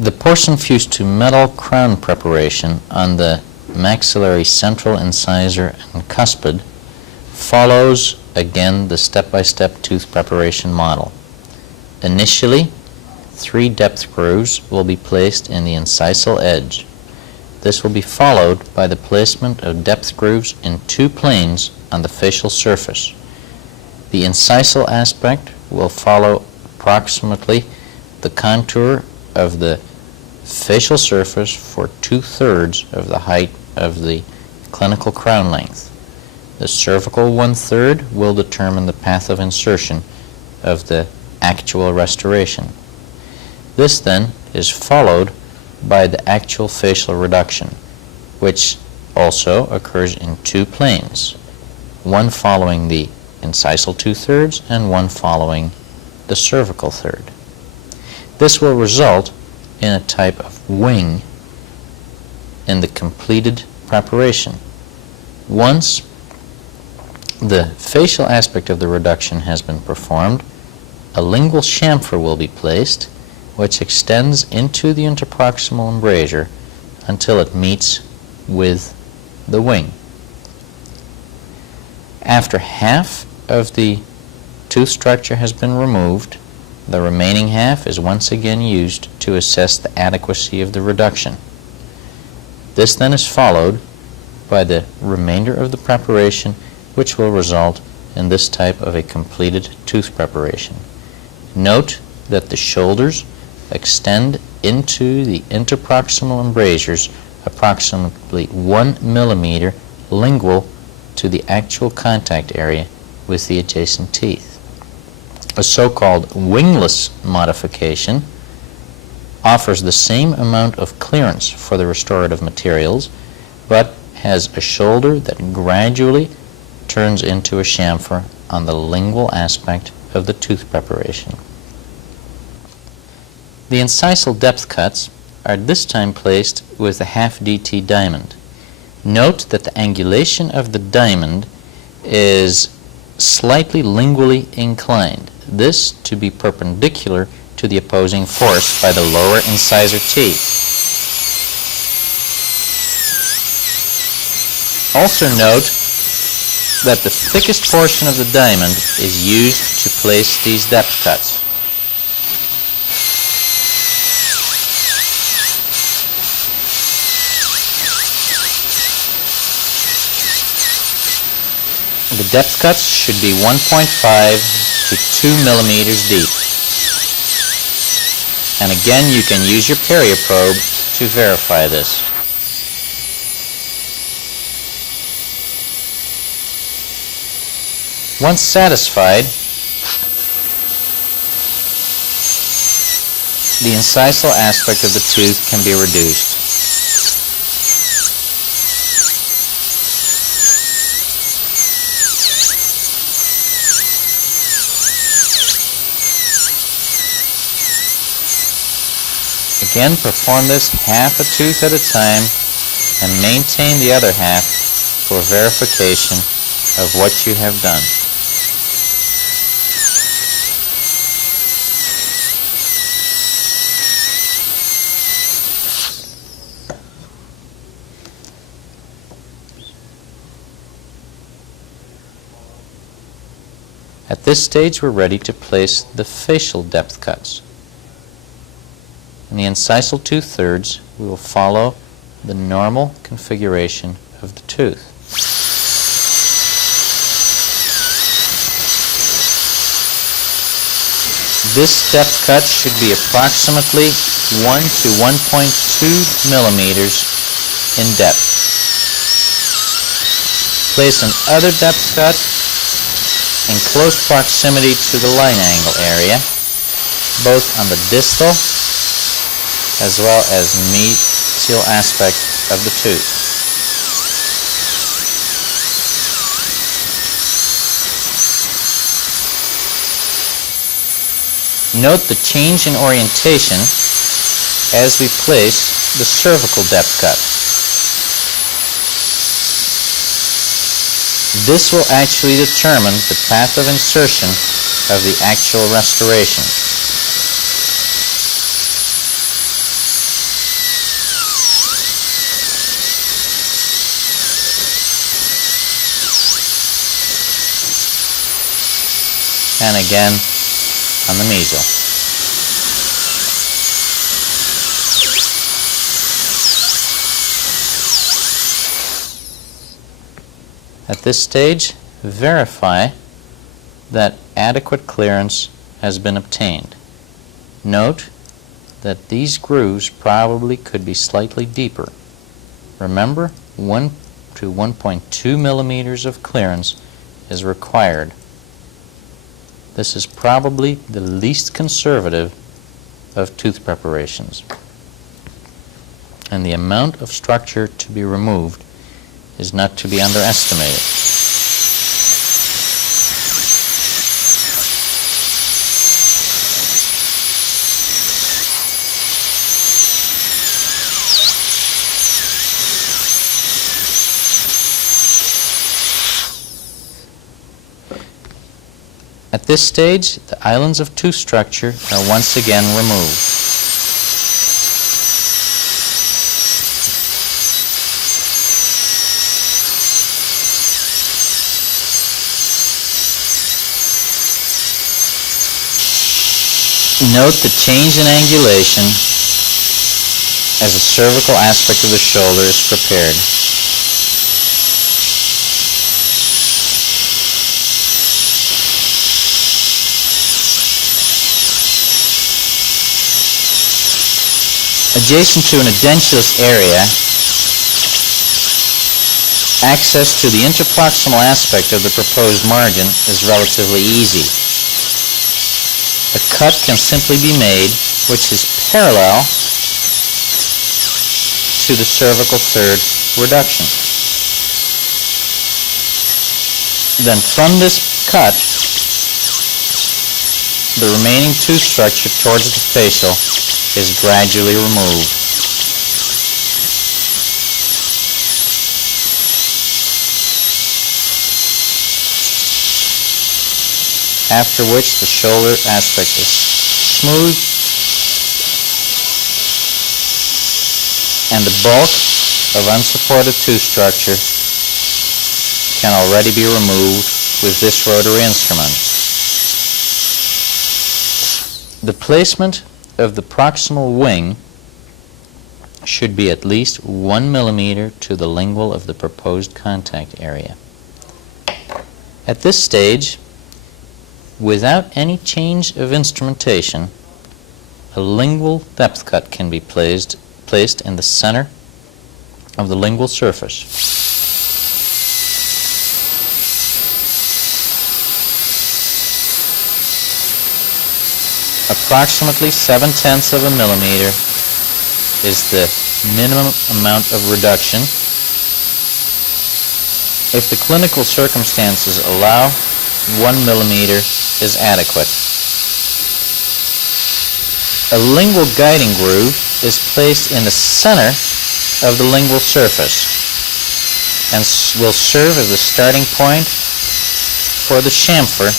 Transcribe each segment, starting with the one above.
The porcelain fused to metal crown preparation on the maxillary central incisor and cuspid follows again the step-by-step tooth preparation model. Initially, 3 depth grooves will be placed in the incisal edge. This will be followed by the placement of depth grooves in 2 planes on the facial surface. The incisal aspect will follow approximately the contour of the facial surface for 2/3 of the height of the clinical crown length. The cervical 1/3 will determine the path of insertion of the actual restoration. This then is followed by the actual facial reduction, which also occurs in 2 planes, one following the incisal 2/3 and one following the cervical 1/3. This will result in a type of wing in the completed preparation. Once the facial aspect of the reduction has been performed, a lingual chamfer will be placed, which extends into the interproximal embrasure until it meets with the wing. After half of the tooth structure has been removed, the remaining half is once again used to assess the adequacy of the reduction. This then is followed by the remainder of the preparation, which will result in this type of a completed tooth preparation. Note that the shoulders extend into the interproximal embrasures approximately 1 millimeter lingual to the actual contact area with the adjacent teeth. A so-called wingless modification offers the same amount of clearance for the restorative materials, but has a shoulder that gradually turns into a chamfer on the lingual aspect of the tooth preparation. The incisal depth cuts are this time placed with a half DT diamond. Note that the angulation of the diamond is slightly lingually inclined, this to be perpendicular to the opposing force by the lower incisor teeth. Also note that the thickest portion of the diamond is used to place these depth cuts. The depth cuts should be 1.5 to 2 millimeters deep. And again, you can use your perioprobe to verify this. Once satisfied, the incisal aspect of the tooth can be reduced. Again, perform this half a tooth at a time and maintain the other half for verification of what you have done. At this stage, we're ready to place the facial depth cuts. In the incisal 2/3, we will follow the normal configuration of the tooth. This depth cut should be approximately 1 to 1.2 millimeters in depth. Place another depth cut in close proximity to the line angle area, both on the distal as well as medial aspect of the tooth. Note the change in orientation as we place the cervical depth cut. This will actually determine the path of insertion of the actual restoration. and again on the mesial. At this stage, verify that adequate clearance has been obtained. Note that these grooves probably could be slightly deeper. Remember, 1 to 1.2 millimeters of clearance is required. This is probably the least conservative of tooth preparations. And the amount of structure to be removed is not to be underestimated. At this stage, the islands of tooth structure are once again removed. Note the change in angulation as the cervical aspect of the shoulder is prepared. Adjacent to an edentulous area, access to the interproximal aspect of the proposed margin is relatively easy. A cut can simply be made which is parallel to the cervical third reduction. Then from this cut, the remaining tooth structure towards the facial is gradually removed. After which the shoulder aspect is smooth and the bulk of unsupported tooth structure can already be removed with this rotary instrument. The placement of the proximal wing should be at least 1 millimeter to the lingual of the proposed contact area. At this stage, without any change of instrumentation, a lingual depth cut can be placed in the center of the lingual surface. Approximately 7/10 of a millimeter is the minimum amount of reduction. If the clinical circumstances allow, 1 millimeter is adequate. A lingual guiding groove is placed in the center of the lingual surface and will serve as the starting point for the chamfer,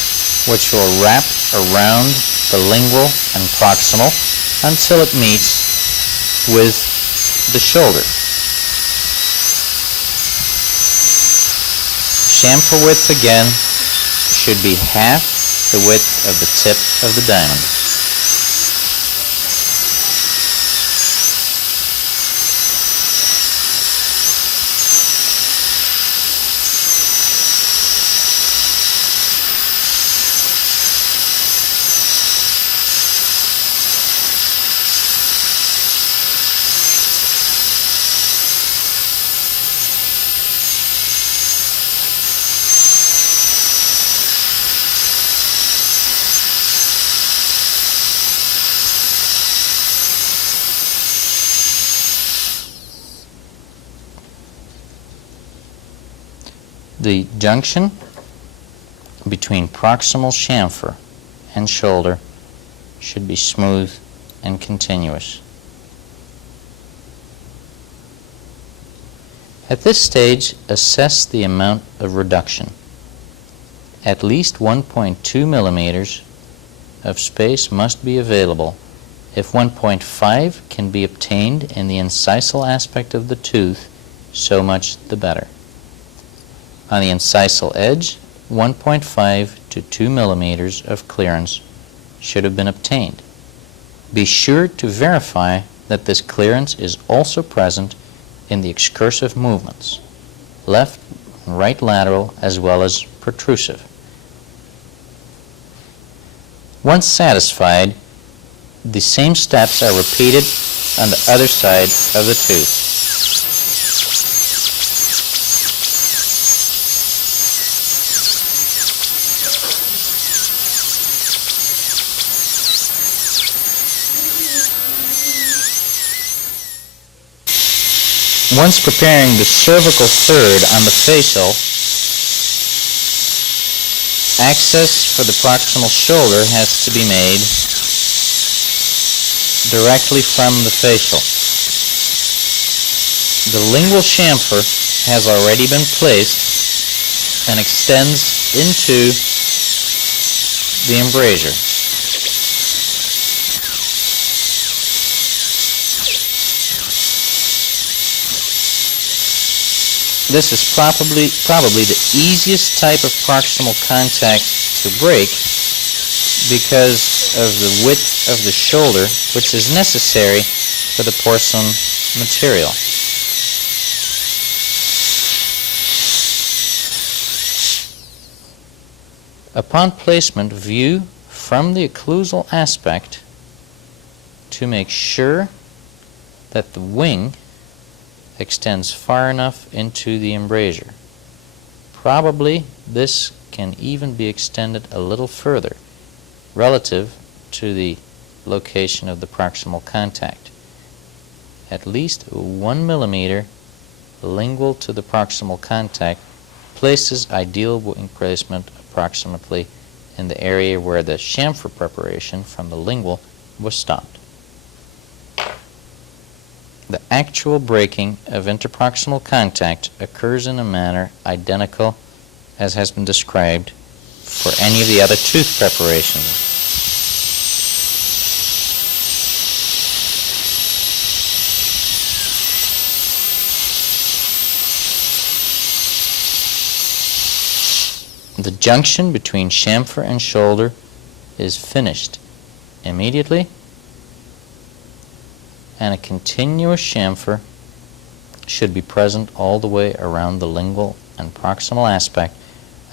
which will wrap around the lingual and proximal until it meets with the shoulder. Chamfer width again should be half the width of the tip of the diamond. The junction between proximal chamfer and shoulder should be smooth and continuous. At this stage, assess the amount of reduction. At least 1.2 millimeters of space must be available. If 1.5 can be obtained in the incisal aspect of the tooth, so much the better. On the incisal edge, 1.5 to 2 millimeters of clearance should have been obtained. Be sure to verify that this clearance is also present in the excursive movements, left and right lateral as well as protrusive. Once satisfied, the same steps are repeated on the other side of the tooth. Once preparing the cervical third on the facial, access for the proximal shoulder has to be made directly from the facial. The lingual chamfer has already been placed and extends into the embrasure. This is probably the easiest type of proximal contact to break because of the width of the shoulder, which is necessary for the porcelain material. Upon placement, view from the occlusal aspect to make sure that the wing extends far enough into the embrasure. Probably this can even be extended a little further relative to the location of the proximal contact. At least 1 millimeter lingual to the proximal contact places ideal wing placement approximately in the area where the chamfer preparation from the lingual was stopped. The actual breaking of interproximal contact occurs in a manner identical as has been described for any of the other tooth preparations. The junction between chamfer and shoulder is finished immediately, and a continuous chamfer should be present all the way around the lingual and proximal aspect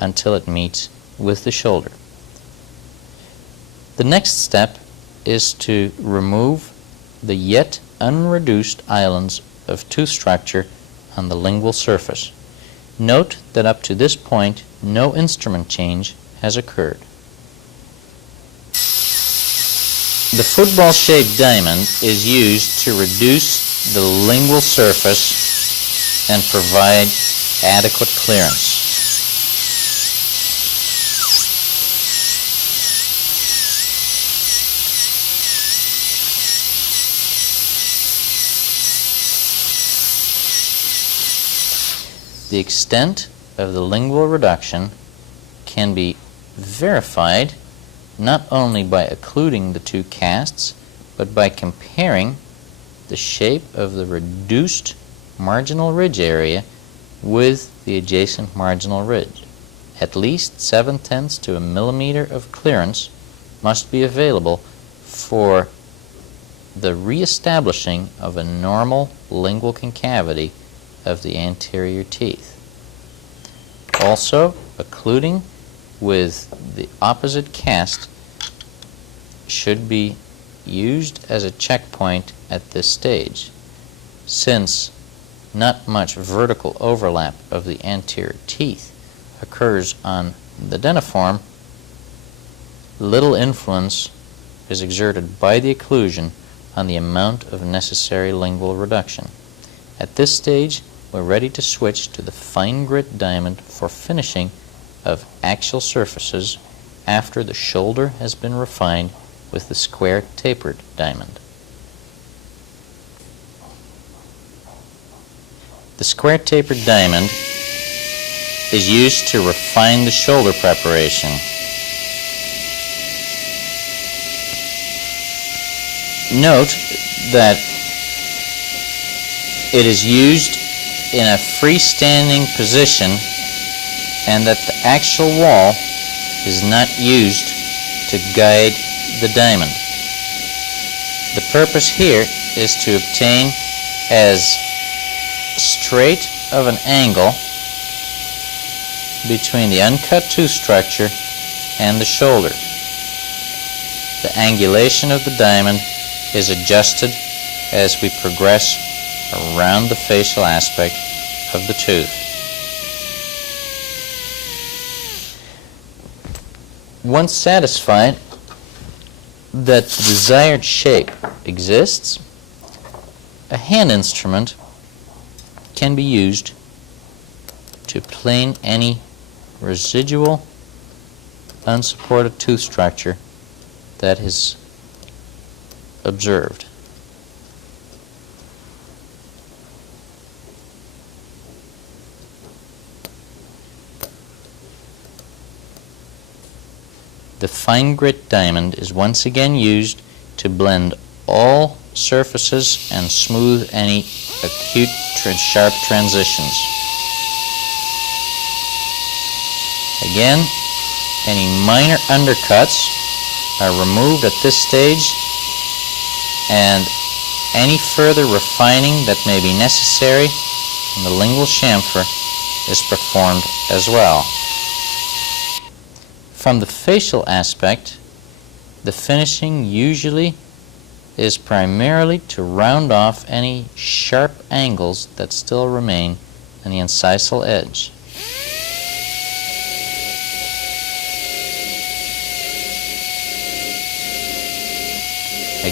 until it meets with the shoulder. The next step is to remove the yet unreduced islands of tooth structure on the lingual surface. Note that up to this point, no instrument change has occurred. The football-shaped diamond is used to reduce the lingual surface and provide adequate clearance. The extent of the lingual reduction can be verified not only by occluding the two casts, but by comparing the shape of the reduced marginal ridge area with the adjacent marginal ridge. At least 7/10 to a millimeter of clearance must be available for the reestablishing of a normal lingual concavity of the anterior teeth. Also, occluding with the opposite cast should be used as a checkpoint at this stage. Since not much vertical overlap of the anterior teeth occurs on the dentiform, little influence is exerted by the occlusion on the amount of necessary lingual reduction. At this stage, we're ready to switch to the fine grit diamond for finishing of axial surfaces after the shoulder has been refined with the square tapered diamond. The square tapered diamond is used to refine the shoulder preparation. Note that it is used in a freestanding position and that the actual wall is not used to guide the diamond. The purpose here is to obtain as straight of an angle between the uncut tooth structure and the shoulder. The angulation of the diamond is adjusted as we progress around the facial aspect of the tooth. Once satisfied that the desired shape exists, a hand instrument can be used to plane any residual unsupported tooth structure that is observed. The fine grit diamond is once again used to blend all surfaces and smooth any acute sharp transitions. Again, any minor undercuts are removed at this stage, and any further refining that may be necessary in the lingual chamfer is performed as well. From the facial aspect, the finishing usually is primarily to round off any sharp angles that still remain in the incisal edge.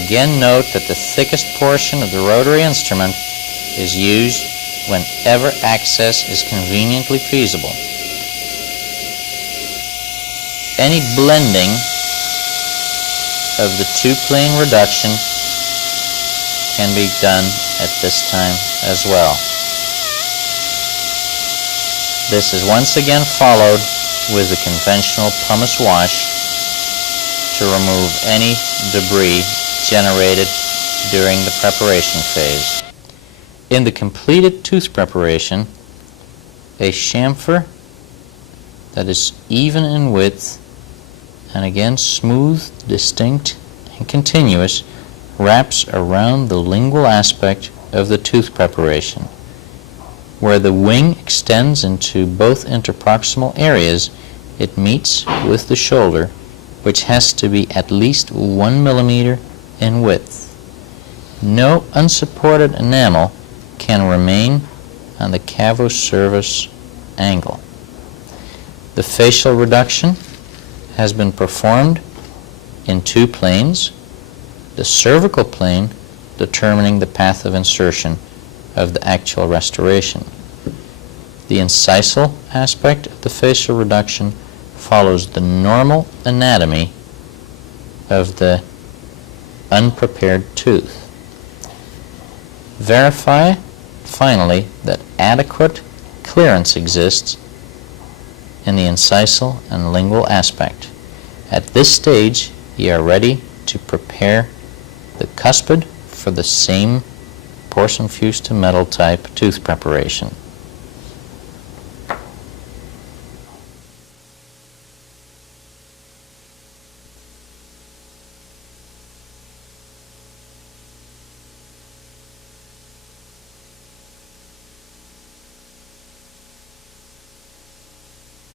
Again, note that the thickest portion of the rotary instrument is used whenever access is conveniently feasible. Any blending of the two-plane reduction can be done at this time as well. This is once again followed with the conventional pumice wash to remove any debris generated during the preparation phase. In the completed tooth preparation, a chamfer that is even in width and again smooth, distinct, and continuous wraps around the lingual aspect of the tooth preparation. Where the wing extends into both interproximal areas, it meets with the shoulder, which has to be at least 1 millimeter in width. No unsupported enamel can remain on the cavocervix angle. The facial reduction has been performed in two planes, the cervical plane determining the path of insertion of the actual restoration. The incisal aspect of the facial reduction follows the normal anatomy of the unprepared tooth. Verify, finally, that adequate clearance exists in the incisal and lingual aspect. At this stage, you are ready to prepare the cuspid for the same porcelain fused to metal type tooth preparation.